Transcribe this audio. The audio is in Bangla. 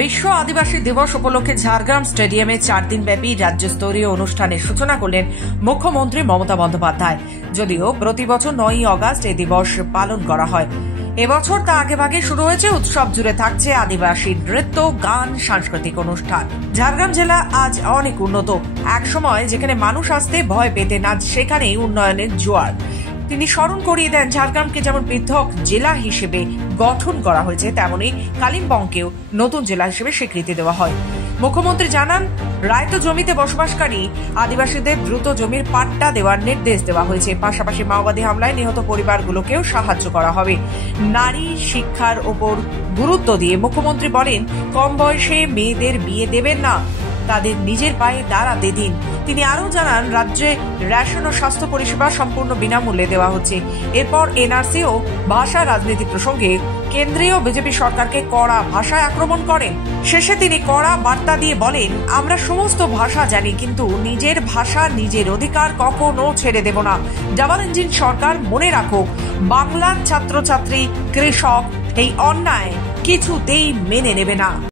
বিশ্ব আদিবাসী দিবস উপলক্ষে ঝাড়গ্রাম স্টেডিয়ামে 4 দিনব্যাপী রাজ্যস্তরীয় অনুষ্ঠানের সূচনা করলেন মুখ্যমন্ত্রী মমতা বন্দ্যোপাধ্যায়। যদিও প্রতি বছর 9ই আগস্ট এই দিবস পালন করা হয়, এবছর তা আগেভাগে শুরু হয়েছে। উৎসব জুড়ে থাকছে আদিবাসী নৃত্য, গান, সাংস্কৃতিক অনুষ্ঠান। ঝাড়গ্রাম জেলা আজ অনেক উন্নত। এক সময় যেখানে মানুষ আসতে ভয় পেতেন, আজ সেখানেই উন্নয়নের জোয়ার। তিনি স্মরণ করিয়ে দেন, ঝাড়গ্রামকে যেমন পৃথক জেলা হিসেবে গঠন করা হয়েছে, তেমনি কালিম্পংকেও নতুন জেলা হিসেবে স্বীকৃতি দেওয়া হয়। মুখ্যমন্ত্রী জানান, রায়ত জমিতে বসবাসকারী আদিবাসীদের দ্রুত জমির পাট্টা দেওয়ার নির্দেশ দেওয়া হয়েছে। পাশাপাশি মাওবাদী হামলায় নিহত পরিবারগুলোকেও সাহায্য করা হবে। নারী শিক্ষার ওপর গুরুত্ব দিয়ে মুখ্যমন্ত্রী বলেন, কম বয়সে মেয়েদের বিয়ে দেবেন না, তাদের নিজের পায়ে দাঁড়াতে দিন। তিনি আরও জানান, রাজ্যে রেশন ও স্বাস্থ্য পরিষেবা সম্পূর্ণ বিনামূল্যে দেওয়া হচ্ছে। এরপর এনআরসি ও ভাষা রাজনীতি প্রসঙ্গে কেন্দ্রীয় বিজেপি সরকারকে কড়া ভাষায় আক্রমণ করেন। শেষে তিনি কড়া বার্তা দিয়ে বলেন, আমরা সমস্ত ভাষা জানি, কিন্তু নিজের ভাষা, নিজের অধিকার কখনো ছেড়ে দেব না। ডাবল ইঞ্জিন সরকার মনে রাখো, বাংলার ছাত্রছাত্রী, কৃষক এই অন্যায় কিছুতেই মেনে নেবে না।